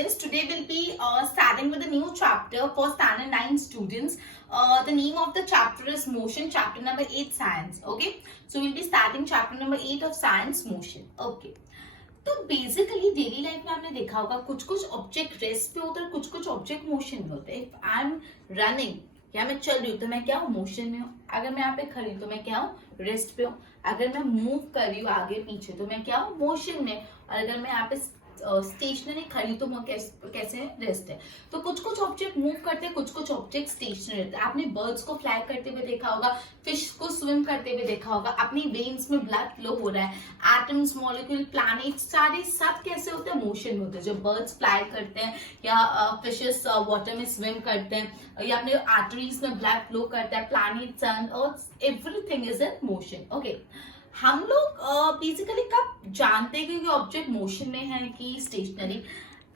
students. Today we'll be starting with a new chapter for standard 9 students. The name of the chapter is motion, chapter number 8 science. Okay, so we'll be starting chapter number 8 of science motion. Okay, तो basically daily life में आपने देखा होगा कुछ कुछ object rest पे होते हैं, कुछ कुछ ऑब्जेक्ट मोशन में होते हैं. इफ आई एम रनिंग या मैं चल रही हूँ तो मैं क्या हूँ, मोशन में हूँ. अगर मैं यहाँ पे खड़ी हूँ तो मैं क्या हूँ, रेस्ट पे हूँ. अगर मैं मूव कर रही हूँ आगे पीछे तो मैं क्या हूँ, मोशन में. और अगर मैं यहाँ पे स्टेशनरी खड़ी तो मैं कैसे रेस्ट है. तो कुछ कुछ ऑब्जेक्ट मूव करते हैं, कुछ कुछ ऑब्जेक्ट स्टेशनरी रहते हैं. आपने बर्ड्स को फ्लाई करते हुए देखा होगा, फिश को स्विम करते हुए देखा होगा. अपनी वेन्स में ब्लड फ्लो हो रहा है. एटम्स, मॉलिक्यूल, प्लैनेट्स सारे सब कैसे होते हैं, मोशन में होते हैं. जब बर्ड्स फ्लाई करते हैं या फिशेस वाटर में स्विम करते हैं या अपने आर्टरीज में ब्लड फ्लो करता है. Planet, sun, earth, everything is in motion. Okay, हम लोग बेसिकली कब जानते हैं कि ऑब्जेक्ट मोशन में है कि स्टेशनरी.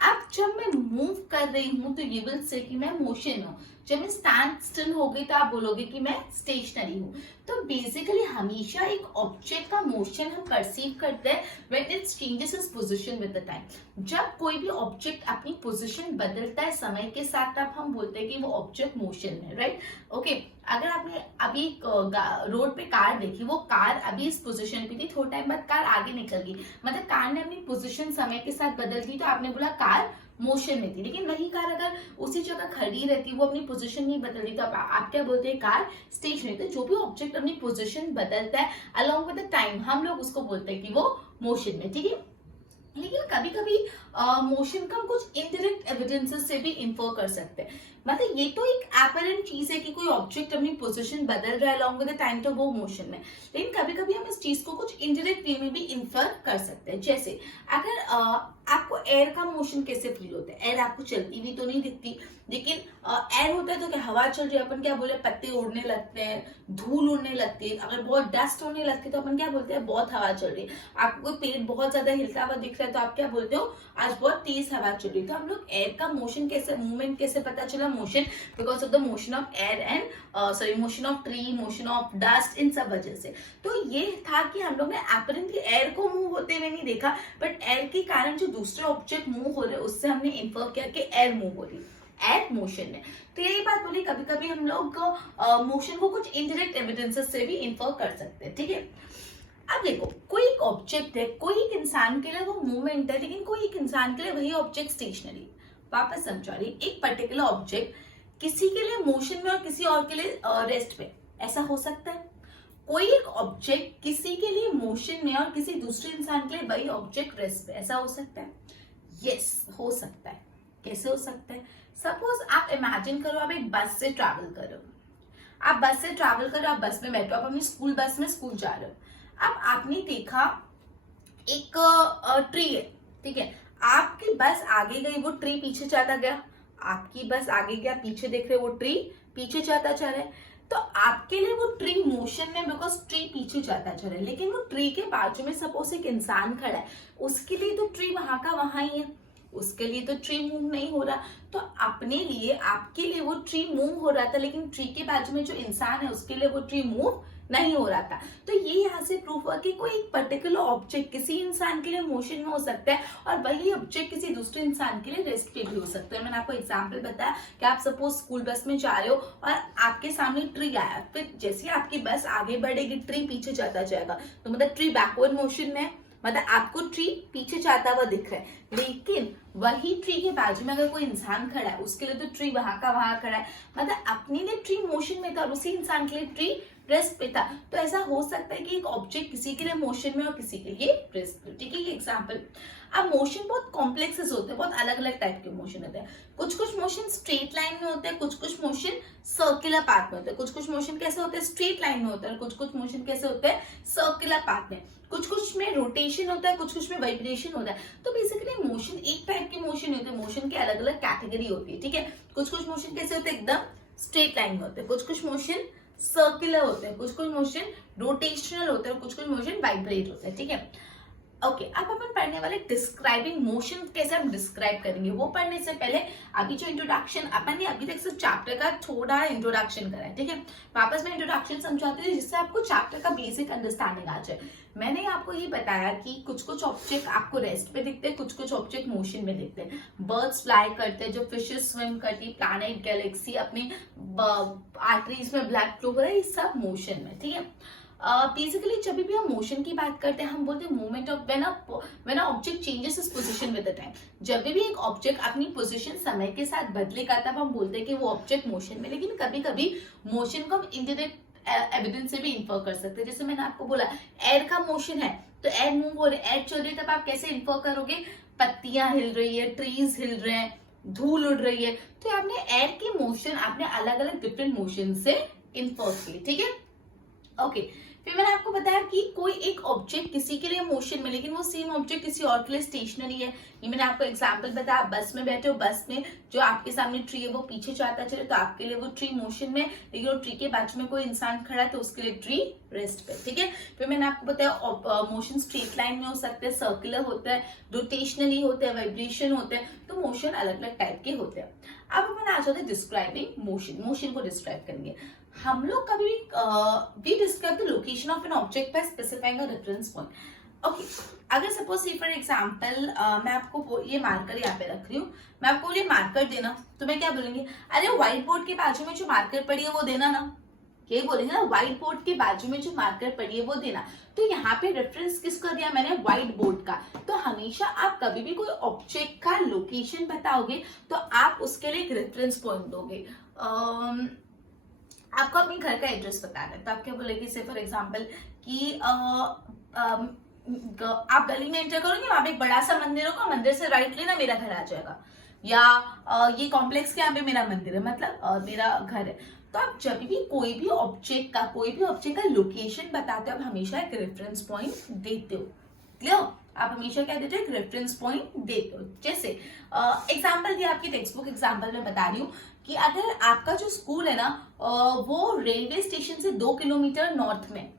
अब जब मैं मूव कर रही हूं तो यू विल से कि मैं मोशन हूं. जब मैं स्टैंड स्टिल हो गई तो आप बोलोगे कि मैं स्टेशनरी हूं. तो बेसिकली हमेशा एक ऑब्जेक्ट का मोशन हम परसीव करते हैं when it changes its position with the time. जब कोई भी ऑब्जेक्ट अपनी पोजीशन बदलता है समय के साथ तब हम बोलते हैं कि वो ऑब्जेक्ट मोशन में, राइट. ओके, अगर आपने अभी रोड पे कार देखी, वो कार अभी इस पोजीशन पे थी, थोड़ा टाइम बाद कार आगे निकल गई, मतलब कार ने अपनी पोजीशन समय के साथ बदल दी तो आपने बोला कार मोशन में थी. लेकिन वही कार अगर उसी जगह खड़ी रहती, वो अपनी पोजीशन नहीं बदल रही, तो आप क्या बोलते हैं, कार स्टेशनरी. तो जो भी ऑब्जेक्ट अपनी पोजीशन बदलता है अलॉन्ग विद द टाइम हम लोग उसको बोलते हैं कि वो मोशन में. ठीक है, लेकिन कभी कभी मोशन का कुछ इनडायरेक्ट एविडेंसेस से भी इन्फर कर सकते हैं. मतलब ये तो एक एपरेंट चीज है कि कोई ऑब्जेक्ट अपनी पोजीशन बदल रहा है अलॉन्ग विद द टाइम तो वो मोशन में. लेकिन कभी कभी हम इस चीज को कुछ इनडायरेक्ट वे में भी इन्फर कर सकते हैं. जैसे अगर आपको एयर का मोशन कैसे फील होता है. एयर आपको चलती हुई तो नहीं दिखती, लेकिन एयर होता है तो क्या हवा चल रही है, अपन क्या बोले, पत्ते उड़ने लगते हैं, धूल उड़ने लगती है. अगर बहुत डस्ट होने लगती है तो अपन क्या बोलते हैं, बहुत हवा चल रही है. आपको कोई पेड़ बहुत ज्यादा हिलता हुआ दिख रहा है तो आप क्या बोलते हो, आज बहुत तेज हवा चल रही है. तो हम लोग एयर का मोशन कैसे, मूवमेंट कैसे पता चला, motion because of the motion of air and motion of tree, motion of dust, इन सब वजह से. तो ये था कि हम लोग ने एपरेंटली एयर को मूव होते हुए नहीं देखा, बट एयर के कारण जो दूसरे ऑब्जेक्ट मूव हो रहे हैं उससे हमने इन्फर किया कि एयर मूव हो रही है, एयर मोशन है. तो यही बात बोली, कभी कभी हम लोग मोशन को कुछ इनडायरेक्ट एविडेंसेस से भी इन्फर कर सकते हैं. ठीक है, अब देखो, कोई एक ऑब्जेक्ट है, कोई एक इंसान के लिए वो मूवमेंट है, लेकिन कोई एक इंसान के लिए वही ऑब्जेक्ट स्टेशनरी. वापस समझा रही, एक पर्टिकुलर ऑब्जेक्ट किसी के लिए मोशन में और किसी और के लिए रेस्ट पे. ऐसा हो सकता है कोई एक ऑब्जेक्ट किसी के लिए मोशन में और किसी दूसरे इंसान के लिए वही ऑब्जेक्ट रेस्ट पे. ऐसा हो सकता है, यस हो सकता है. कैसे हो सकता है, सपोज आप इमेजिन करो आप एक बस से ट्रैवल कर रहे हो. आप बस से ट्रैवल कर रहे हो, आप बस में बैठो, आप अपनी स्कूल बस में स्कूल जा रहे हो. अब आपने देखा एक ट्री है, ठीक है, आपकी बस आगे गई, वो ट्री पीछे जाता गया. आपकी बस आगे गया, पीछे देख रहे वो ट्री पीछे जाता जा रहा है. तो आपके लिए वो ट्री मोशन में, बिकॉज ट्री पीछे जाता जा रहा है. लेकिन वो ट्री के बाजू में सपोज एक इंसान खड़ा है, उसके लिए तो ट्री वहां का वहां ही है, उसके लिए तो ट्री मूव नहीं हो रहा. तो अपने लिए, आपके लिए वो ट्री मूव हो रहा था, लेकिन ट्री के बाजू में जो इंसान है उसके लिए वो ट्री मूव नहीं हो रहा था. तो ये यहाँ से प्रूफ हुआ कि कोई एक पर्टिकुलर ऑब्जेक्ट किसी इंसान के लिए मोशन में हो सकता है और वही ऑब्जेक्ट किसी दूसरे इंसान के लिए रेस्ट पे भी हो सकता है. मैंने आपको एग्जांपल बताया कि आप सपोज स्कूल बस में जा रहे हो और आपके सामने ट्री आया, फिर जैसे आपकी बस आगे बढ़ेगी ट्री पीछे जाता जाएगा, तो मतलब ट्री बैकवर्ड मोशन में है, मतलब आपको ट्री पीछे जाता हुआ दिख रहा है. लेकिन वही ट्री के बाजू में अगर कोई इंसान खड़ा है, उसके लिए तो ट्री वहां का वहां खड़ा है, मतलब अपने लिए ट्री मोशन में था और उसी इंसान के लिए ट्री रेस्ट पे था. तो ऐसा हो सकता है कि एक ऑब्जेक्ट किसी के लिए मोशन में और किसी के लिए रेस्ट पे. ठीक है, ये एग्जांपल. अब मोशन बहुत कॉम्प्लेक्सेस होते हैं, बहुत अलग अलग टाइप के मोशन होते हैं. कुछ कुछ मोशन स्ट्रेट लाइन में होते हैं, कुछ कुछ मोशन सर्कुलर पाथ में होते हैं. कुछ कुछ मोशन कैसे होते हैं, स्ट्रेट लाइन में होते हैं, कुछ कुछ मोशन कैसे होते हैं, सर्कुलर पाथ में. कुछ कुछ में रोटेशन होता है, कुछ कुछ में वाइब्रेशन होता है. तो बेसिकली मोशन एक टाइप के मोशन होते हैं, मोशन की अलग अलग कैटेगरी होती है. ठीक है, कुछ कुछ मोशन कैसे होते हैं, एकदम स्ट्रेट लाइन में होते हैं, कुछ कुछ मोशन सर्कुलर होते हैं, कुछ कुछ मोशन रोटेशनल होते हैं, कुछ कुछ मोशन वाइब्रेट होता है. ठीक है, ओके अब अपन पढ़ने वाले डिस्क्राइबिंग मोशन, कैसे हम डिस्क्राइब करेंगे वो पढ़ने से पहले अभी जो इंट्रोडक्शन अपन ने अभी तक सिर्फ चैप्टर का थोड़ा इंट्रोडक्शन करा है, ठीक है। वापस मैं इंट्रोडक्शन समझाती हूँ जिससे आपको चैप्टर का बेसिक अंडरस्टैंडिंग आ जाए। मैंने आपको ये बताया कि कुछ कुछ ऑब्जेक्ट आपको रेस्ट पे दिखते हैं, कुछ कुछ ऑब्जेक्ट मोशन में दिखते हैं। बर्ड्स फ्लाई करते हैं, जो फिशेस स्विम करती, प्लैनेट गैलेक्सी अपने आर्टरीज में ब्लैक फ्लो कर रहा है, ये सब मोशन में, ठीक है। बेसिकली जब भी हम मोशन की बात करते हैं हम बोलते हैं movement of when a object changes its position with the time. जब भी एक ऑब्जेक्ट अपनी पोजीशन समय के साथ बदलेगा तब हम बोलते हैं कि वो ऑब्जेक्ट मोशन में। लेकिन कभी कभी मोशन को हम इंडायरेक्ट एविडेंस से भी इन्फर कर सकते हैं। जैसे मैंने आपको बोला एयर का मोशन है तो एयर मूव हो रही है, एयर चल रही है, तब आप कैसे इन्फर करोगे? पत्तियां हिल रही है, ट्रीज हिल रहे हैं, धूल उड़ रही है, तो आपने एयर की मोशन आपने अलग अलग डिफरेंट मोशन से इन्फर की, ठीक है। ओके फिर मैंने आपको बताया कि कोई एक ऑब्जेक्ट किसी के लिए मोशन में, लेकिन वो सेम ऑब्जेक्ट किसी और के लिए स्टेशनरी है। ये मैंने आपको एग्जांपल बताया, बस में बैठे हो, बस में जो आपके सामने ट्री है वो पीछे जाता चले तो आपके लिए वो ट्री मोशन में, लेकिन वो ट्री के बाजू में कोई इंसान खड़ा है तो उसके लिए ट्री रेस्ट पे, ठीक है। फिर मैंने आपको बताया मोशन स्ट्रेट लाइन में हो सकते हैं, सर्कुलर होता है, रोटेशनली होता है, वाइब्रेशन होता है, तो मोशन अलग अलग टाइप के होते हैं। अब अपन आ जाते हैं डिस्क्राइबिंग मोशन। मोशन को डिस्क्राइब करेंगे हम लोग। कभी भी describe the location of an object by specifying a reference point. Okay अगर सपोज सी फॉर एग्जांपल मैं आपको ये मार्कर यहाँ पे रख रही हूँ, मैं आपको ये मार्कर देना, तो मैं क्या बोलूंगी? अरे व्हाइट बोर्ड के बाजू में जो मार्कर पड़ी है वो देना ना, ये बोलेंगे ना, व्हाइट बोर्ड के बाजू में जो मार्कर पड़ी है वो देना। तो यहाँ पे रेफरेंस किसका दिया मैंने? व्हाइट बोर्ड का। तो हमेशा आप कभी भी कोई ऑब्जेक्ट का लोकेशन बताओगे तो आप उसके लिए एक रेफरेंस पॉइंट दोगे। आपको अपने घर का एड्रेस बताना है तो आप क्या बोलेंगे? से फॉर एग्जांपल कि आप गली में एंटर करोगे, वहां पे एक बड़ा सा मंदिर होगा, मंदिर से राइट लेना, मेरा घर आ जाएगा। या ये कॉम्प्लेक्स के यहाँ पे मेरा मंदिर है, मतलब मेरा घर है। तो आप जब भी कोई भी ऑब्जेक्ट का लोकेशन बताते हो आप हमेशा एक रेफरेंस पॉइंट देते हो। क्लियर? आप हमेशा क्या देते हो? एक रेफरेंस पॉइंट देते हो। जैसे एग्जाम्पल दिया आपकी टेक्स्ट बुक एग्जाम्पल में बता रही हूँ कि अगर आपका जो स्कूल है ना वो रेलवे स्टेशन से 2 किलोमीटर नॉर्थ में,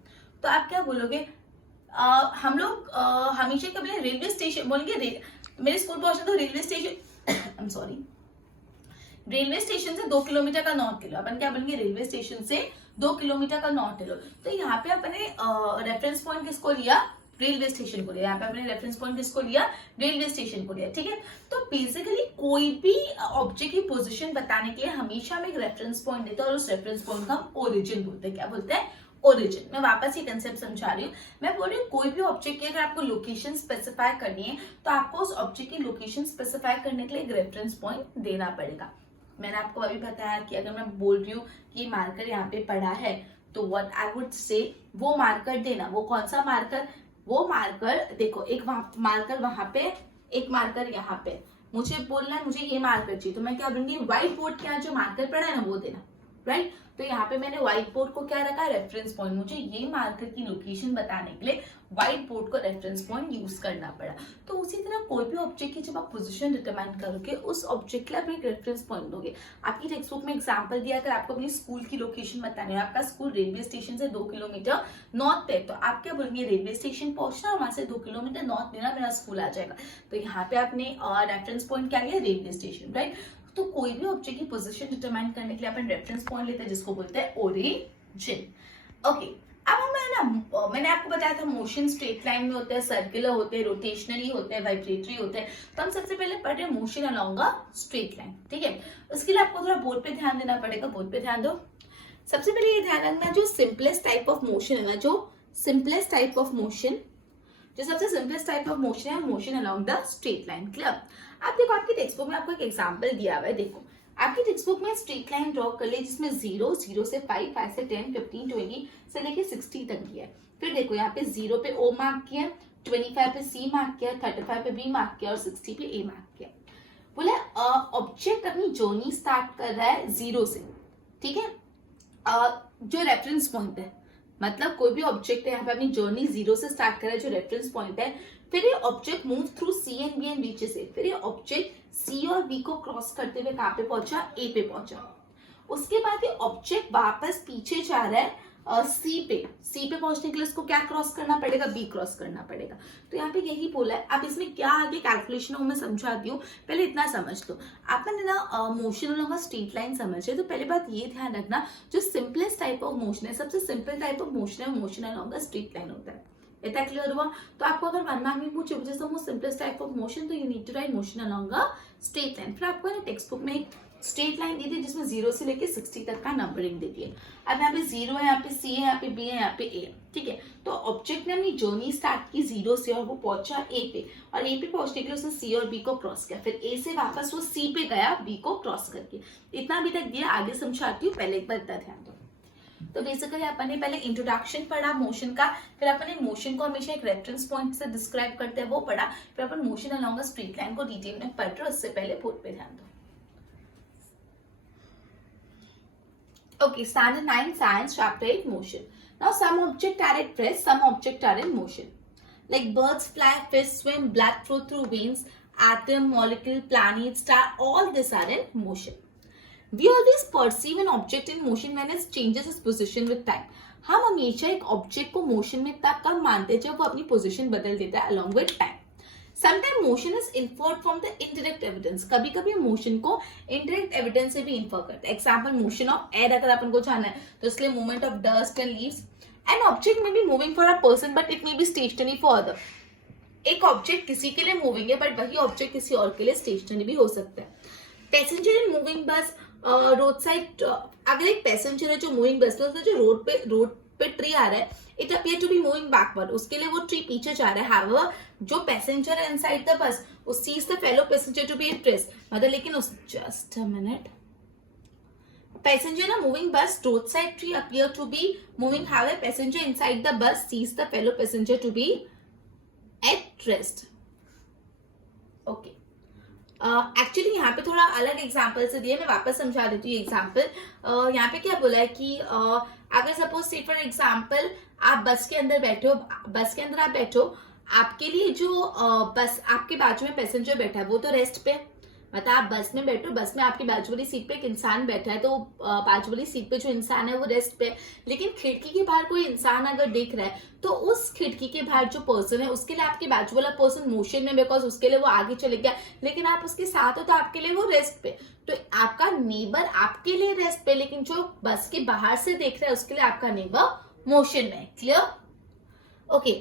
तो आप क्या बोलोगे? हम लोग हमेशा क्या बोले? रेलवे स्टेशन बोलेंगे, मेरे स्कूल पहुंचना तो railway station I am sorry, railway station से 2 किलोमीटर का नॉर्थ लो। अपन क्या बोलेंगे? रेलवे स्टेशन से 2 किलोमीटर का नॉर्थ लो। तो यहाँ पे अपने रेफरेंस पॉइंट किसको लिया? रेलवे स्टेशन को लिया। यहाँ पे अपने रेफरेंस पॉइंट किसको लिया? रेलवे स्टेशन को लिया, ठीक है। तो बेसिकली कोई भी ऑब्जेक्ट की पोजीशन बताने के लिए हमेशा हम एक रेफरेंस पॉइंट देते हैं और उस रेफरेंस पॉइंट का हम ओरिजिन बोलते हैं। क्या बोलते हैं? ओरिजिन। मैं वापस ये कंसेप्ट समझा रही हूँ। मैं बोल रही हूँ कोई भी ऑब्जेक्ट की अगर आपको लोकेशन स्पेसिफाई करनी है तो आपको उस ऑब्जेक्ट की लोकेशन स्पेसिफाई करने के लिए एक रेफरेंस पॉइंट देना पड़ेगा। मैंने आपको अभी बताया कि अगर मैं बोल रही हूँ कि मार्कर यहाँ पे पड़ा है तो व्हाट आई वुड से, वो मार्कर देना। वो कौन सा मार्कर? वो मार्कर देखो, एक मार्कर वहां पे, एक मार्कर यहाँ पे। मुझे बोलना है मुझे ये मार्कर चाहिए, तो मैं क्या बोलूंगी? व्हाइट बोर्ड के यहाँ जो मार्कर पड़ा है ना वो देना, राइट। तो यहाँ पे मैंने व्हाइट बोर्ड को क्या रखा? Reference point. मुझे ये मार्कर की लोकेशन बताने के लिए व्हाइट बोर्ड को रेफरेंस पॉइंट यूज करना पड़ा। तो उसी तरह कोई भी ऑब्जेक्ट की जब आप पोजीशन डिटरमाइन करोगे उस ऑब्जेक्ट के लिए आप एक रेफरेंस पॉइंट दोगे। आपकी टेक्स्ट बुक में एग्जांपल दिया, अगर आपको अपनी स्कूल की लोकेशन बतानी है, आपका स्कूल रेलवे स्टेशन से 2 किलोमीटर नॉर्थ पे, तो आप क्या बोलेंगे? रेलवे स्टेशन पहुंचना, वहां से 2 किलोमीटर नॉर्थ लेना, मेरा स्कूल आ जाएगा। तो यहाँ पे आपने रेफरेंस पॉइंट क्या लिया? Railway station, right. तो कोई भी ऑब्जेक्ट की पोजीशन डिटरमाइन करने के लिए अपन रेफरेंस पॉइंट लेते हैं जिसको बोलते हैं ओरिजिन। ओके अब मैंने आपको बताया था मोशन स्ट्रेट लाइन में होते हैं, सर्कुलर होते हैं, रोटेशनली होते हैं, वाइब्रेटरी होते हैं। तो हम सबसे पहले पढ़ रहे हैं motion along a straight line, ठीक है। उसके लिए आपको थोड़ा बोर्ड पे ध्यान देना पड़ेगा। बोर्ड पे ध्यान दो। सबसे पहले ये ध्यान रखना, जो सिंपलेस्ट टाइप ऑफ मोशन है ना, जो सिंपलेस्ट टाइप ऑफ मोशन, जो सबसे सिंपलेस्ट टाइप ऑफ मोशन है, motion along the straight line. Clear? आप देखो आपकी टेक्स्ट बुक में आपको एक एग्जांपल दिया हुआ है। देखो आपकी टेक्स्ट बुक में स्ट्रेट लाइन ड्रॉ कर ले जिसमें 0 से 5, 5 से 10, 15, 20 से लेके 60 तक दिया है। फिर देखो यहाँ पे 0 पे O मार्क किया, 25 पे C मार्क किया, 35 पे B मार्क किया और 60 पे A मार्क किया। बोला ऑब्जेक्ट अपनी जर्नी स्टार्ट कर रहा है 0 से, ठीक है। जो रेफरेंस पॉइंट है, मतलब कोई भी ऑब्जेक्ट है यहाँ पे अपनी जर्नी 0 से स्टार्ट कर रहा है, जो रेफरेंस पॉइंट है। फिर ये object move through C and B and reaches से, फिर ये ऑब्जेक्ट C और B को क्रॉस करते हुए कहाँ पे पहुंचा? A पे पहुंचा। उसके बाद ये ऑब्जेक्ट वापस पीछे जा रहा है सी पे पहुंचने के लिए उसको क्या क्रॉस करना पड़ेगा, बी क्रॉस करना पड़ेगा। तो यहाँ पे यही बोला है। अब इसमें क्या आगे कैलकुलेशन हो मैं समझाती हूँ, पहले इतना समझ लो। आपने ना मोशन अलोंग स्ट्रेट लाइन समझे, तो पहले बात ये ध्यान रखना, जो सिंपलेस्ट टाइप ऑफ मोशन है, सबसे सिंपल टाइप ऑफ मोशन है, मोशन अलोंग स्ट्रेट लाइन होता है। इतना क्लियर हुआ? तो आपको अगर 1 मार्क में पूछे which is the most simplest type of motion, तो you need to write motion along a straight line. फिर आपको ना टेक्स्ट बुक में एक स्ट्रेट लाइन दी थी जिसमें 0 से लेके 60 तक का नंबरिंग दे दिए। अब यहाँ पे 0 है, यहाँ पे C है, यहाँ पे B है, यहाँ पे A है, ठीक है। तो ऑब्जेक्ट ने अपनी जर्नी स्टार्ट की 0 से और वो पहुंचा A पे, और A पे पहुंचने के लिए उसने C और B को क्रॉस किया, फिर A से वापस वो C पे गया B को क्रॉस करके। इतना अभी तक दिया, आगे समझाती हूँ, पहले एक बार इतना ध्यान दो। तो बेसिकली अपन ने पहले इंट्रोडक्शन पढ़ा मोशन का, फिर अपन ने मोशन को हमेशा एक रेफरेंस पॉइंट से डिस्क्राइब करते हैं वो पढ़ा, फिर अपन motion along a straight line को डिटेल में पढ़ रहे। उससे पहले बोर्ड पे ध्यान दो। Okay, standard 9 science chapter 8 motion. Now some objects are at rest, some objects are in motion. Like birds fly, fish swim, blood flow through veins, atom, molecule, planet, star, all these are in motion. We always perceive an object in motion when it changes its position with time. हम हमेशा एक object को motion में तब कब मानते हैं जब वो अपनी पोजीशन बदल देता है along with time. Sometimes motion is inferred from the indirect evidence. कभी कभी मोशन को indirect evidence से भी infer करते हैं. Example, motion of air अगर अपन को जानना है तो इसलिए movement of dust and leaves. An object may be moving for a person but it may be stationary for other. एक ऑब्जेक्ट किसी के लिए मूविंग है बट वही ऑब्जेक्ट किसी और के लिए स्टेशनरी भी हो सकता है. Passenger in moving bus, road side, अगर एक पैसेंजर है जो मूविंग बस में, जो रोड पे ट्री आ रहा है, it appear to be moving backward, उसके लिए वो ट्री पीछे जा रहा है. हाउएवर जो पैसेंजर है इनसाइड द बस वो sees the fellow passenger to be at rest, मतलब लेकिन उस जस्ट अ मिनट, पैसेंजर ना moving bus, road side tree appear to be moving, however passenger inside the bus sees the fellow passenger to be at rest. Okay, actually यहाँ पे थोड़ा अलग example से दिया, मैं वापस समझा देती हूँ एग्जाम्पल. यहाँ पे क्या बोला है कि अगर सपोज से फॉर एग्जाम्पल आप बस के अंदर बैठे हो, आप बैठो, आपके लिए जो बस आपके बाजू में पैसेंजर बैठा है वो तो रेस्ट पे, मतलब आप बस में बैठो, बस में आपकी बाजू वाली सीट पे एक इंसान बैठा है, तो बाजू वाली सीट पे जो इंसान है वो रेस्ट पे. लेकिन खिड़की के बाहर कोई इंसान अगर दिख रहा है तो उस खिड़की के बाहर जो पर्सन है उसके लिए आपके बाजू वाला पर्सन मोशन में, बिकॉज उसके लिए वो आगे चले गया, लेकिन आप उसके साथ हो तो आपके लिए वो रेस्ट पे. तो आपका नेबर आपके लिए रेस्ट पे, लेकिन जो बस के बाहर से देख रहा है उसके लिए आपका नेबर मोशन में. क्लियर? ओके.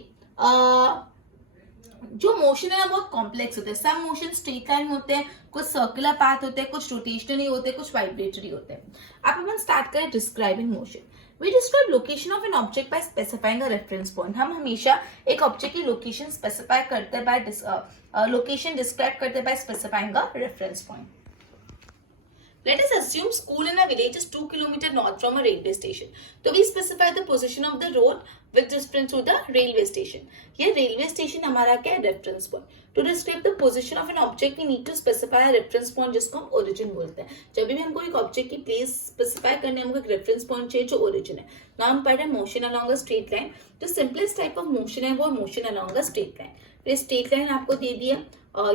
जो मोशन है ना बहुत कॉम्प्लेक्स होते हैं. सब मोशन स्ट्रेट लाइन होते हैं, कुछ सर्कुलर पाथ होते हैं, कुछ रोटेशनरी होते हैं, कुछ वाइब्रेटरी होते हैं. अब अपन स्टार्ट करें describing motion. We describe location of an object by specifying a reference point. हम हमेशा एक ऑब्जेक्ट की लोकेशन स्पेसिफाई करते हैं बाय लोकेशन डिस्क्राइब करते हैं by specifying a reference point. Let us assume school in a village is 2 km north from a railway station. So we specify the position of the road with reference to the railway station. ये railway station हमारा क्या है? Reference point. To describe the position of an object, we need to specify a reference point जिसको हम origin बोलते हैं. जब भी हमको एक object की place specify करने हमको एक reference point चाहिए जो origin है. Now हम पढ़ रहे हैं motion along a straight line. तो simplest type of motion है वो motion along a straight line. फिर straight line आपको दे दिया,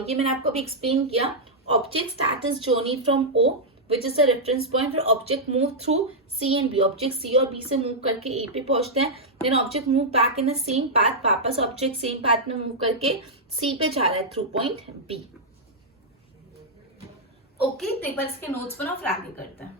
ये मैंने आपको अभी explain किया. Object start its journey from O, which is the reference point. फिर object move through C and B. Object C और B से move करके A पे पहुंचते हैं. Then object move back in the same path. वापस object same path में move करके C पे जा रहा है through point B. Okay, तो एक बार इसके notes बनाओ फिर आगे करते हैं.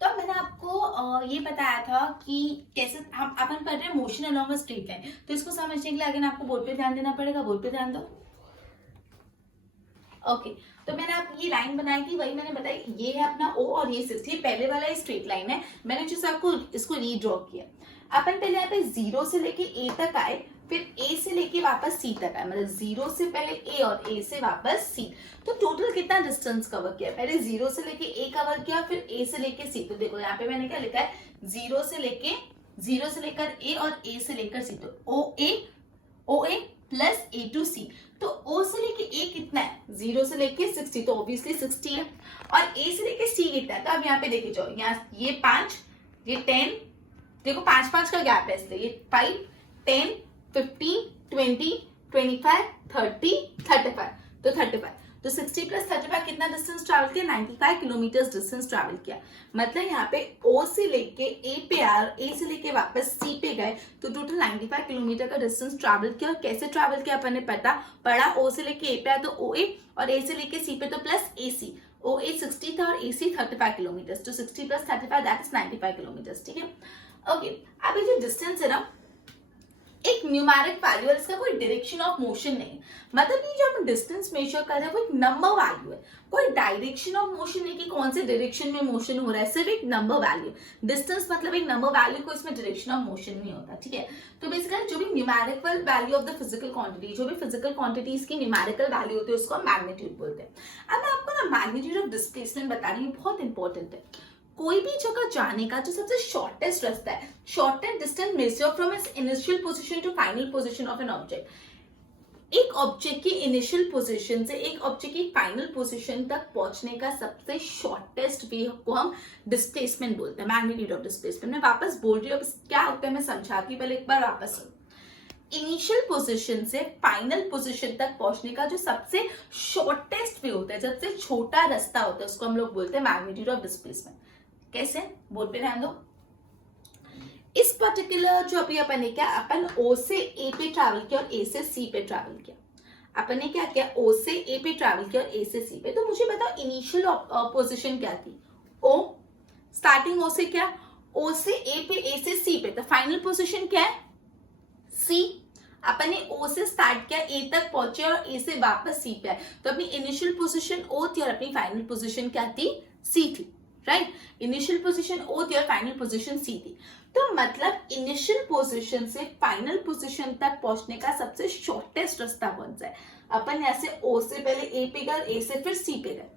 तो मैंने आपको ये बताया था कि कैसे हम अपन पढ़ रहे हैं motion along a straight line. तो इसको समझने के लिए अगर आपको बोर्ड पे ध्यान देना पड़ेगा. बोर्ड पे ध्यान दो. ओके, तो मैंने आप ये लाइन बनाई थी, वही मैंने बताई. ये है अपना O और ये 60. पहले वाला स्ट्रेट लाइन है. मैंने जो आपको इसको रीड्रॉ किया. अपन पहले यहाँ पे 0 से लेके A तक आए, फिर A से लेके वापस C तक आए, मतलब 0 से पहले A और A से वापस C. तो टोटल कितना डिस्टेंस कवर किया? पहले 0 से लेके A कवर किया, फिर A से लेके C. तो देखो यहाँ पे मैंने क्या लिखा है, 0 से लेके जीरो से लेकर ए और ए से लेकर सी, तो O A plus A to सी। तो ओ से लेके ए कितना है, 0 से लेके 60, तो ऑब्वियसली 60 है। और ए से लेके सी कितना है, तो अब यहाँ पे देखे जाओ, यहाँ ये 5, ये 10, देखो 5-5 का गैप है, इसलिए ये 5, 10, 15, 20, 25, 30, 35, तो 35, तो 60 प्लस 35 कितना डिस्टेंस ट्रैवल किया, 95 किलोमीटर डिस्टेंस ट्रैवल किया। मतलब यहाँ पे ओ से लेके ए पे आए, ए से लेके वापस सी पे गए, तो टोटल 95 किलोमीटर का डिस्टेंस ट्रैवल किया। और कैसे ट्रैवल किया अपन ने पढ़ा, ओ से लेके ए पे आया तो ओ ए, और ए से लेके सी पे तो प्लस ए सी। ओ ए 60 था और ए सी 35 किलोमीटर, तो 60 प्लस 35 दैट इज 95 किलोमीटर। ठीक है, ओके। अब ये जो डिस्टेंस है ना, एक न्यूमेरिक वैल्यू है, इसका कोई डायरेक्शन ऑफ मोशन नहीं, मतलब ये जो हम डिस्टेंस मेजर कर रहे हैं वो एक नंबर वैल्यू है, कोई डायरेक्शन ऑफ मोशन नहीं कि कौन से डायरेक्शन में मोशन हो रहा है, सिर्फ एक नंबर वैल्यू। डिस्टेंस मतलब एक नंबर वैल्यू, को इसमें डायरेक्शन ऑफ मोशन नहीं होता। ठीक है, तो बेसिकली जो भी numerical value of the physical quantity, जो भी फिजिकल क्वांटिटीज की न्यूमेरिकल वैल्यू होती है उसको हम मैग्नीट्यूड बोलते हैं। अब मैं आपको ना मैग्नीट्यूड ऑफ डिस्प्लेसमेंट बता रही हूँ, बहुत इंपॉर्टेंट है। कोई भी जगह जाने का जो सबसे शॉर्टेस्ट रास्ता है, shortest distance measure from its initial position to final position of an object. एक ऑब्जेक्ट की इनिशियल पोजीशन से एक ऑब्जेक्ट की फाइनल पोजीशन तक पहुंचने का सबसे शॉर्टेस्ट वे को हम डिस्प्लेसमेंट बोलते हैं, मैग्नीट्यूड ऑफ डिस्प्लेसमेंट। मैं वापस बोल रही हूँ, क्या होता है मैं समझाती हूँ, पहले एक बार वापस सुनो। इनिशियल पोजीशन से फाइनल पोजीशन तक पहुंचने का जो सबसे शॉर्टेस्ट वे होता है, सबसे छोटा रास्ता होता है, उसको हम लोग बोलते हैं मैग्नीट्यूड ऑफ डिस्प्लेसमेंट। कैसे, बोल पे ध्यान दो। इस पर्टिकुलर जो अभी अपन ने क्या, अपन ओ से ए पे ट्रैवल किया और ए से सी पे ट्रैवल किया। अपन ने क्या किया, ओ से ए पे ट्रैवल किया और ए से सी पे। तो मुझे बताओ इनिशियल पोजीशन क्या थी, ओ, स्टार्टिंग ओ से क्या, ओ से ए पे, ए से सी पे, तो फाइनल पोजीशन क्या है, सी। अपन ने ओ से स्टार्ट किया, ए तक पहुंचे और ए से वापस सी पे आए, तो अपनी इनिशियल पोजीशन ओ थी और अपनी फाइनल पोजीशन क्या थी, सी थी। राइट, इनिशियल पोजीशन ओ थी और फाइनल पोजीशन सी थी। तो मतलब इनिशियल पोजीशन से फाइनल पोजीशन तक पहुंचने का सबसे शॉर्टेस्ट रास्ता कौन सा है, अपन यहाँ से ओ से पहले ए पे गए, ए से फिर सी पे गए,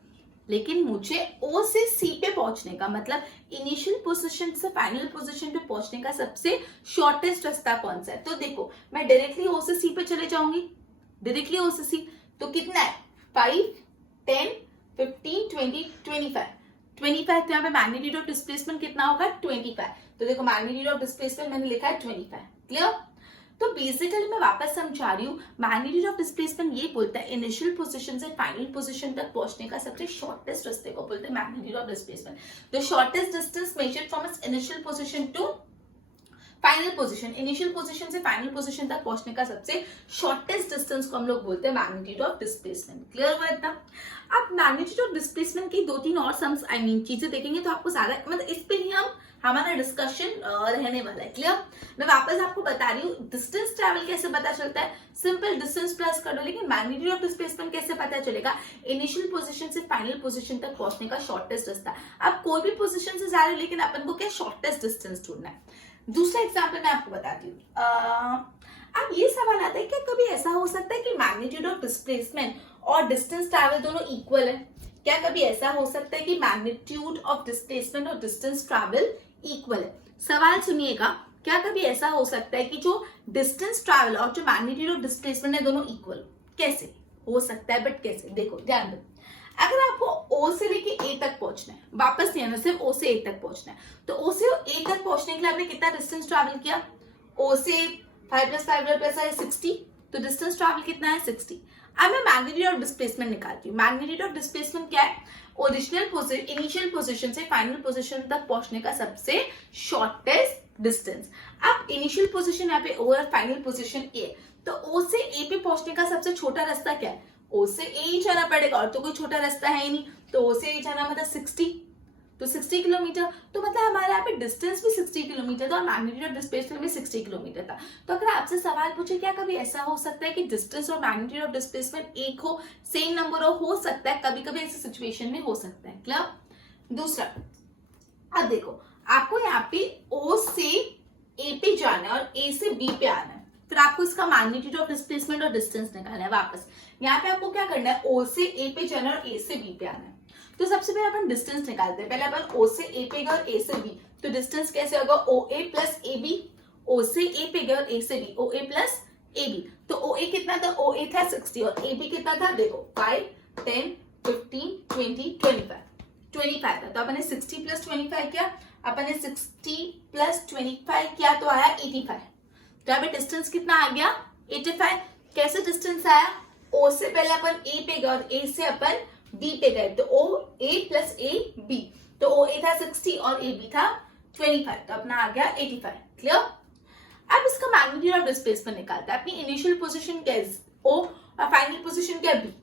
लेकिन मुझे ओ से सी पे पहुंचने का, मतलब इनिशियल पोजीशन से फाइनल पोजीशन पे पहुंचने का सबसे शॉर्टेस्ट रास्ता कौन सा है। तो देखो, मैं डायरेक्टली ओ से सी पे चले जाऊंगी, डायरेक्टली ओ से सी, तो कितना है, 5, 10, 15, 20, 25, तो यहाँ पे मैग्नीट्यूड ऑफ डिस्प्लेसमेंट कितना होगा, 25। तो देखो मैग्नीट्यूड ऑफ डिस्प्लेसमेंट मैंने लिखा है 25। क्लियर, तो बेसिकली मैं वापस समझा रही हूँ, मैग्नीट्यूड ऑफ डिस्प्लेसमेंट ये बोलता है इनिशियल पोजीशन से फाइनल पोजीशन तक पहुंचने का सबसे शॉर्टेस्ट रास्ते को बोलते हैं magnitude of displacement. The shortest distance measured from its initial position to final position, initial position से फाइनल पोजीशन तक पहुंचने का सबसे शॉर्टेस्ट डिस्टेंस को हम लोग बोलते हैं मैग्नीट्यूड ऑफ डिस्प्लेसमेंट। क्लियर हुआ इतना। अब मैग्नीट्यूड ऑफ डिस्प्लेसमेंट की 2-3 और सम्स चीजें देखेंगे तो आपको ज्यादा, मतलब इस पे ही हमारा डिस्कशन रहने वाला है। क्लियर, मैं वापस आपको बता रही हूँ डिस्टेंस ट्रैवल कैसे पता चलता है, सिंपल डिस्टेंस प्लस कर दो, लेकिन मैग्नीट्यूड ऑफ डिस्प्लेसमेंट कैसे पता चलेगा, इनिशियल पोजीशन से फाइनल पोजीशन तक पहुंचने का शॉर्टेस्ट रास्ता। अब कोई भी पोजीशन से जा रहे हो, लेकिन अपन को क्या शॉर्टेस्ट डिस्टेंस ढूंढना है। दूसरा एग्जाम्पल मैं आपको बताती हूँ। अब ये सवाल आता है कि कभी ऐसा हो सकता है कि मैग्नीट्यूड ऑफ डिस्प्लेसमेंट और डिस्टेंस ट्रैवल दोनों इक्वल है, क्या कभी ऐसा हो सकता है कि मैग्नीट्यूड ऑफ डिस्प्लेसमेंट और डिस्टेंस ट्रैवल इक्वल है। सवाल सुनिएगा, क्या कभी ऐसा हो सकता है कि जो डिस्टेंस ट्रैवल और जो मैग्नीट्यूड ऑफ डिस्प्लेसमेंट है दोनों इक्वल, कैसे हो सकता है, बट कैसे, देखो ध्यान दो। अगर आपको ओ से लेके ए तक पहुंचना है, वापस नहीं आना, सिर्फ ओ से ए तक पहुंचना है, तो ओ से ए तक पहुंचने के लिए आपने कितना डिस्टेंस ट्रैवल किया, ओ से 5 + 5 + 60, तो डिस्टेंस ट्रैवल कितना है, 60। अब मैं मैग्नीट्यूड ऑफ डिस्प्लेसमेंट निकालती हूँ। मैग्नीट्यूड ऑफ डिस्प्लेसमेंट क्या है, इनिशियल पोजीशन से फाइनल पोजीशन तक पहुंचने का सबसे शॉर्टेस्ट डिस्टेंस। अब इनिशियल पोजीशन यहाँ पे ओ और फाइनल पोजीशन ए, तो ओ से ए पे पहुंचने का सबसे छोटा रास्ता क्या है, ओ से ए ही जाना पड़ेगा, और तो कोई छोटा रास्ता है ही नहीं, तो ओ से ए जाना मतलब 60, तो 60 किलोमीटर, तो मतलब हमारे यहाँ पे डिस्टेंस भी 60 किलोमीटर था और मैग्नीट्यूड ऑफ डिस्प्लेसमेंट भी 60 किलोमीटर था। तो अगर आपसे सवाल पूछे क्या कभी ऐसा हो सकता है कि डिस्टेंस और मैग्नीट्यूड ऑफ डिस्प्लेसमेंट एक हो, सेम नंबर हो सकता है, कभी कभी ऐसी सिचुएशन में हो सकता है। क्लियर। दूसरा, अब देखो आपको यहाँ पे ओ से ए पे जाना है और ए से बी पे आना है, फिर आपको इसका मैग्नीट्यूड ऑफ डिस्प्लेसमेंट और डिस्टेंस निकालना है। वापस यहाँ पे आपको क्या करना है, ओ से ए पे जाना है और ए से बी पे आना है। तो सबसे पहले अपन डिस्टेंस निकालते हैं। पहले अपन ओ से ए पे गए और ए से बी, तो डिस्टेंस कैसे होगा, ओ ए प्लस ए बी। ओ से ए पे गए और ए से B, O A plus A B. तो ओ ए कितना था, ओ ए था 60 और ए बी कितना था, देखो 5 10 15 20 25 था। तो अपन ने 60 प्लस 25 किया, अपन ने 60 प्लस 25 किया तो आया 85। तो यहाँ पे डिस्टेंस कितना आ गया, 85। कैसे डिस्टेंस आया, ओ से पहले अपन ए पे गए और ए से अपन बी पे गए, तो O A plus A B. तो ओ ए था 60 और ए बी था 25, तो अपना आ गया 85। क्लियर। अब इसका मैग्नीट्यूड ऑफ डिस्प्लेसमेंट निकालता है। अपनी इनिशियल पोजीशन क्या है, ओ, और फाइनल पोजीशन क्या है, बी।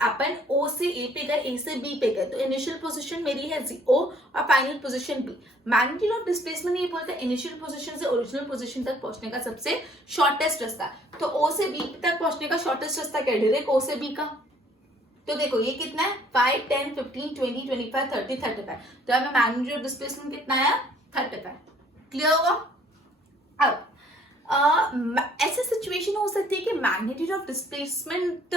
अपन ओ से ए पे गए, ए से बी पे गए, तो इनिशियल पोजीशन मेरी है ओ और final position B. Magnitude of displacement ये बोलता है इनिशियल पोजीशन से ओरिजिनल पोजीशन तक पहुंचने का सबसे शॉर्टेस्ट रास्ता। तो ओ से बी तक पहुंचने का शॉर्टेस्ट रास्ता क्या है, डायरेक्ट ओ से बी का। तो देखो ये कितना है, 5 10 15 20 25 30 35। तो हमें मैग्नीट्यूड ऑफ डिस्प्लेसमेंट कितना आया, 35। क्लियर हुआ। अब ऐसी सिचुएशन हो सकती है कि मैग्नीट्यूड ऑफ डिस्प्लेसमेंट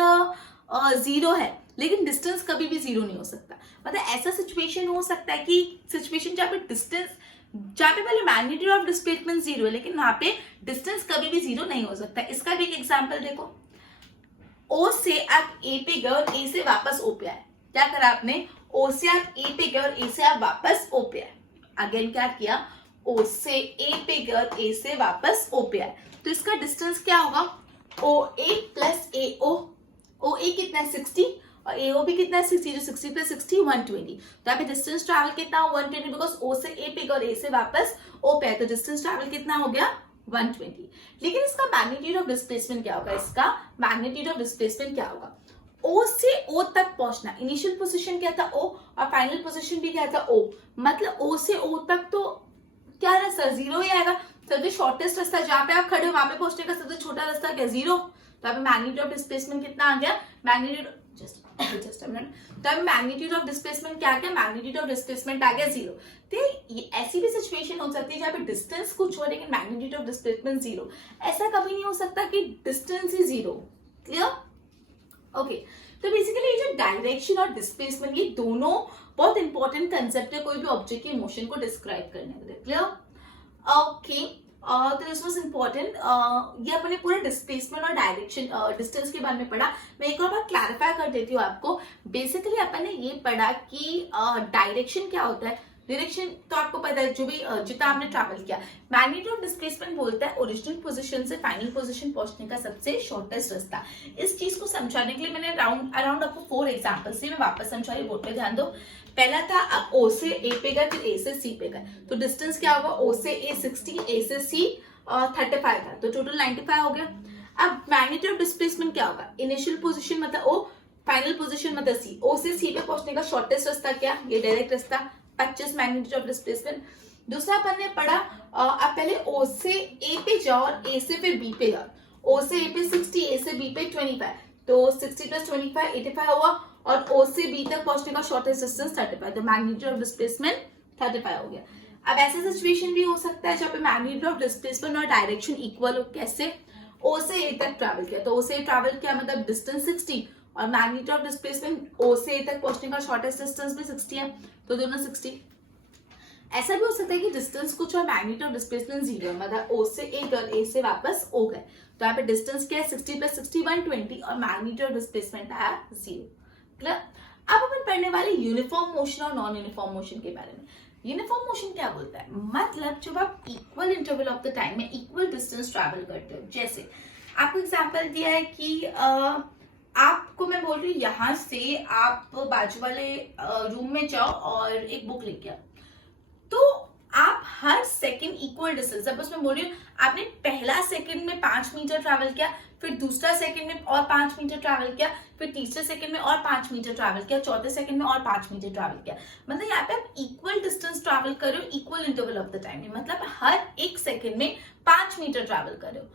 0 है लेकिन डिस्टेंस कभी भी 0 नहीं हो सकता। मतलब ऐसा सिचुएशन हो सकता है कि सिचुएशन जहाँ पे डिस्टेंस, जहाँ पे पहले मैग्नीट्यूड ऑफ डिस्प्लेसमेंट 0 है लेकिन वहां पे डिस्टेंस कभी भी 0 नहीं हो सकता। इसका भी एक एग्जांपल देखो, ओ से आप ए पे गए और ए से वापस ओ पे आए। क्या करा आपने, ओ से आप ए पे गए और ए से आप वापस ओ पे आए। अगेन क्या किया, ओ से ए पे गए और ए से वापस ओ पे आए। तो इसका डिस्टेंस क्या होगा, ओ ए प्लस ए ओ। ओ ए कितना है 60 और ए ओ भी कितना है 60, जो 60 प्लस 60 120। तो यहाँ पे डिस्टेंस ट्रैवल कितना हो 120, बिकॉज ओ से ए पे गए और ए से वापस ओ पे आए, तो डिस्टेंस ट्रैवल कितना हो गया 120। लेकिन इसका मैग्नीट्यूड ऑफ डिस्प्लेसमेंट क्या होगा, इसका मैग्नीट्यूड ऑफ डिस्प्लेसमेंट क्या होगा, ओ से ओ तक पहुंचना। इनिशियल पोजीशन क्या था ओ और फाइनल पोजीशन भी क्या था ओ, मतलब ओ से ओ तक तो क्या रास्ता 0 ही आएगा। सबसे शॉर्टेस्ट रास्ता जहां पे आप खड़े हो वहां पे पहुंचने का सबसे छोटा रास्ता क्या, 0। तो अब मैग्नीट्यूड ऑफ डिस्प्लेसमेंट कितना आ गया, मैग्नीट्यूड जस्ट अ मिनट, तो अब मैग्नीट्यूड ऑफ डिस्प्लेसमेंट क्या आ गया, मैग्नीट्यूड ऑफ डिस्प्लेसमेंट आ गया 0। तो ये ऐसी भी सिचुएशन हो सकती है जहाँ पे डिस्टेंस कुछ हो लेकिन मैग्नीट्यूड ऑफ डिस्प्लेसमेंट 0। ऐसा कभी नहीं हो सकता कि डिस्टेंस ही 0। क्लियर। ओके, तो बेसिकली ये जो डायरेक्शन और डिस्प्लेसमेंट, ये दोनों बहुत इंपॉर्टेंट कंसेप्ट है कोई भी ऑब्जेक्ट के मोशन को डिस्क्राइब करने के लिए। क्लियर। ओके, तो दिस वाज इम्पोर्टेंट। ये अपने पूरे डिस्प्लेसमेंट और डायरेक्शन डिस्टेंस के बारे में पढ़ा। मैं एक और बार क्लैरिफाई कर देती हूँ आपको। बेसिकली अपन ने ये पढ़ा कि डायरेक्शन क्या होता है। डायरेक्शन तो आपको पता है, जो भी जितना आपने ट्रैवल किया। मैग्नीट्यूड ऑफ डिस्प्लेसमेंट बोलता है ओरिजिनल पोजीशन से फाइनल पोजीशन पहुंचने का सबसे शॉर्टेस्ट रास्ता। इस चीज को समझाने के लिए मैंने अराउंड आपको 4 एग्जांपल्स दिए। मैं वापस समझा रही हूँ, बोर्ड पे ध्यान दो। पहला था आप ओ से ए पे गए, फिर ए से सी पे गए, तो डिस्टेंस क्या होगा, ओ से ए 60, ए से सी 35 था, तो टोटल 95 हो गया। अब मैग्नीट्यूड ऑफ डिस्प्लेसमेंट क्या होगा, इनिशियल पोजीशन मतलब ओ, फाइनल पोजीशन मतलब सी। ओ से सी पे पहुंचने का शॉर्टेस्ट रास्ता क्या, ये डायरेक्ट रास्ता 25 मैग्नीट्यूड ऑफ डिस्प्लेसमेंट। दूसरा अपन ने पढ़ा, अब पहले ओ से ए पे जाओ और ए से फिर बी पे जाओ। ओ से ए पे 60, ए से बी पे 25, तो 60 प्लस 25 85 हुआ, और ओ से बी तक पहुंचने का शॉर्टेस्ट डिस्टेंस 35, तो मैग्नीट्यूड ऑफ डिस्प्लेसमेंट 35 हो गया। अब ऐसा सिचुएशन भी हो सकता है जहाँ पे मैग्नीट्यूड ऑफ डिस्प्लेसमेंट और डायरेक्शन इक्वल हो। कैसे, ओ से ए तक ट्रैवल किया, तो ओ से ट्रैवल किया मतलब डिस्टेंस 60 और मैग्नीट्यूड ऑफ डिस्प्लेसमेंट ओ से ए तक पहुंचने का शॉर्टेस्ट डिस्टेंस भी 60 है, तो दोनों 60। ऐसा भी हो सकता है कि डिस्टेंस कुछ और मैग्नीट्यूड ऑफ डिस्प्लेसमेंट 0 है, मतलब ओ से ए और ए से वापस ओ गए, तो यहाँ पे डिस्टेंस क्या है 60 प्लस 60 120 और मैग्नीट्यूड ऑफ डिस्प्लेसमेंट आया 0। क्लियर। अब अपन पढ़ने वाले यूनिफॉर्म मोशन और नॉन यूनिफॉर्म मोशन के बारे में। यूनिफॉर्म मोशन क्या बोलता है, मतलब जब आप equal interval of the time में इक्वल डिस्टेंस ट्रैवल करते हो। जैसे आपको एग्जांपल दिया है कि आपको मैं बोल रही हूँ यहाँ से आप बाजू वाले रूम में जाओ और एक बुक लेके आओ, तो आप हर सेकंड इक्वल डिस्टेंस, सपोज मैं बोल रही हूँ आपने पहला सेकंड में 5 मीटर ट्रैवल किया, फिर दूसरा सेकंड में और 5 मीटर ट्रैवल किया, फिर तीसरे सेकंड में और 5 मीटर ट्रैवल किया, चौथे सेकंड में और 5 मीटर ट्रैवल किया। मतलब यहाँ पे आप इक्वल डिस्टेंस ट्रैवल कर रहे हो equal interval of the time में, मतलब हर एक सेकंड में 5 मीटर ट्रैवल कर रहे हो।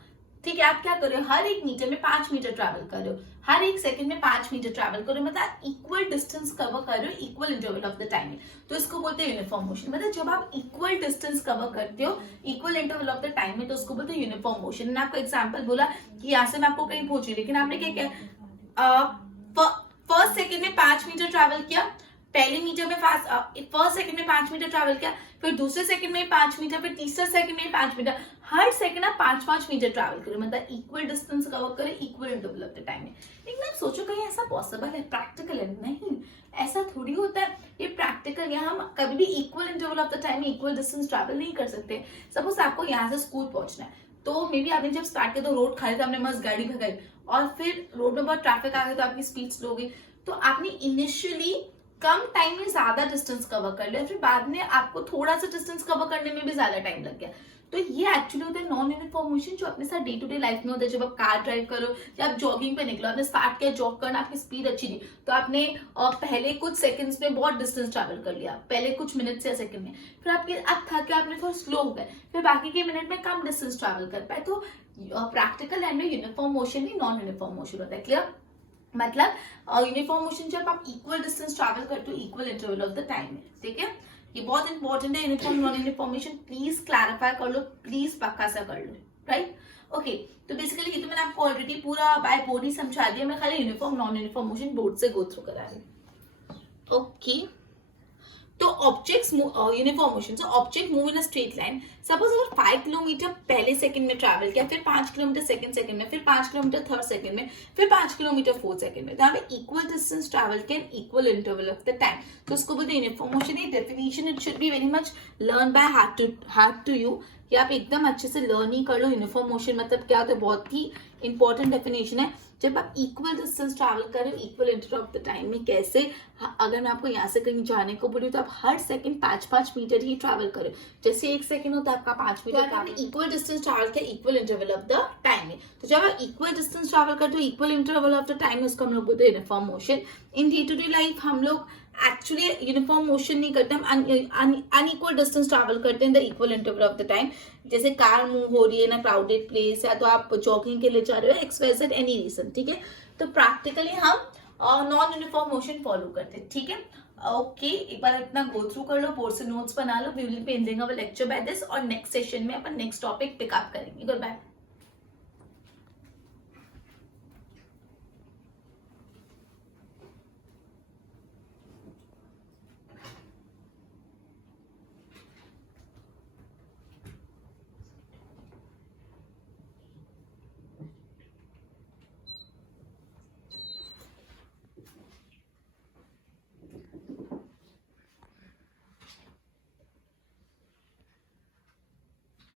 ठीक है, आप क्या कर रहे हो, हर एक मीटर में 5 मीटर ट्रैवल कर रहे हो, हर एक सेकंड में 5 मीटर ट्रैवल कर रहे हो, मतलब इक्वल डिस्टेंस कवर कर रहे हो equal interval of the time में, तो इसको बोलते हैं यूनिफॉर्म मोशन। मतलब जब आप इक्वल डिस्टेंस कवर करते हो equal interval of the time में, तो उसको बोलते हैं यूनिफॉर्म मोशन। मैंने आपको एग्जांपल बोला कि यहाँ से मैं आपको कहीं पहुंची, लेकिन आपने क्या किया, फर्स्ट सेकंड में 5 मीटर ट्रैवल किया, पहले मीटर में फर्स्ट सेकंड में 5 मीटर ट्रैवल किया, फिर दूसरे सेकंड में 5 मीटर, फिर तीसरे सेकंड में 5 मीटर, हर सेकंड आप 5-5 मीटर ट्रैवल करें, मतलब इक्वल डिस्टेंस कवर करें equal interval of the time में। लेकिन आप सोचो कहीं ऐसा पॉसिबल है, प्रैक्टिकल है? नहीं, ऐसा थोड़ी होता है। ये प्रैक्टिकल, यहाँ हम कभी भी equal interval of the time में इक्वल डिस्टेंस ट्रैवल नहीं कर सकते। सपोज आपको यहाँ से स्कूल पहुंचना है, तो मे बी आपने जब स्टार्ट किया तो रोड खाली था, आपने मस्त गाड़ी भगाई, और फिर रोड में बहुत ट्रैफिक आ गया तो आपकी स्पीड स्लो हो गई, तो आपने इनिशियली कम टाइम में ज्यादा डिस्टेंस कवर कर लिया, फिर बाद में आपको थोड़ा सा डिस्टेंस कवर करने में भी ज्यादा टाइम लग गया। तो ये एक्चुअली होता है नॉन यूनिफॉर्म मोशन, जो अपने साथ डे टू डे लाइफ में होता है। जब आप कार ड्राइव करो या आप जॉगिंग पे निकलो, आपने स्टार्ट किया जॉग करना, आपकी स्पीड अच्छी थी, तो आपने पहले कुछ सेकंड्स में बहुत डिस्टेंस ट्रैवल कर लिया, पहले कुछ मिनट्स या सेकंड में, फिर आपके अब थक के आपने थोड़ा स्लो हो गए, फिर बाकी के मिनट में कम डिस्टेंस ट्रैवल कर पाए। तो प्रैक्टिकल एंड में यूनिफॉर्म मोशन भी नॉन यूनिफॉर्म मोशन होता है। क्लियर? मतलब यूनिफॉर्म मोशन जब आप इक्वल डिस्टेंस ट्रैवल करते हो equal interval of the time में। ठीक है, ये बहुत इंपॉर्टेंट है। Uniform non uniform motion please clarify कर लो, प्लीज पक्का सा कर लो, राइट? ओके, तो बेसिकली ये तो मैंने आपको ऑलरेडी पूरा बाय बोर्ड ही समझा दिया, मैं खाली uniform non uniform motion board से गो थ्रू करा रही हूँ। ओके, तो objects uniform motion, so object move in a straight line. Suppose अगर 5 किलोमीटर पहले सेकंड में ट्रैवल किया, फिर 5 किलोमीटर सेकंड में, फिर 5 किलोमीटर थर्ड सेकंड में, फिर 5 किलोमीटर फोर्थ सेकंड में, तो यहाँ पे इक्वल डिस्टेंस ट्रैवल के equal interval of the time, तो उसको बोलते हैं यूनिफॉर्म मोशन। ये definition it should be very much learn by heart to you, कि आप एकदम अच्छे से लर्न ही कर लो। यूनिफॉर्म मोशन मतलब क्या होता है, बहुत ही इंपॉर्टेंट डेफिनेशन है। जब आप इक्वल डिस्टेंस ट्रैवल कर रहे हो equal interval of the time में, कैसे, अगर मैं आपको यहाँ से कहीं जाने को बोलूँ तो आप हर सेकंड 5-5 मीटर ही ट्रैवल करो। जैसे 1 सेकंड होता है आपका 5 मीटर, तो आपने इक्वल डिस्टेंस ट्रैवल किया equal interval of the time में। तो जब आप इक्वल डिस्टेंस ट्रैवल करते हो equal interval of the time में, उसको हम लोग बोलते हैं uniform motion. In day to day life हम लोग एक्चुअली यूनिफॉर्म मोशन नहीं करते, हम अनइक्वल डिस्टेंस ट्रैवल करते हैं the equal interval of the time. जैसे कार मूव हो रही है ना क्राउडेड प्लेस, या तो आप जॉगिंग के लिए जा रहे हो, एक्सवाइजेड एनी रीजन। ठीक है, तो प्रैक्टिकली हम नॉन यूनिफॉर्म मोशन फॉलो करते हैं। ठीक है, ओके, एक बार इतना गो थ्रू कर लो, बोर्ड से नोट्स बना लो। We will be ending our lecture by this, और नेक्स्ट सेशन में अपन नेक्स्ट टॉपिक पिकअप करेंगे। Good bye.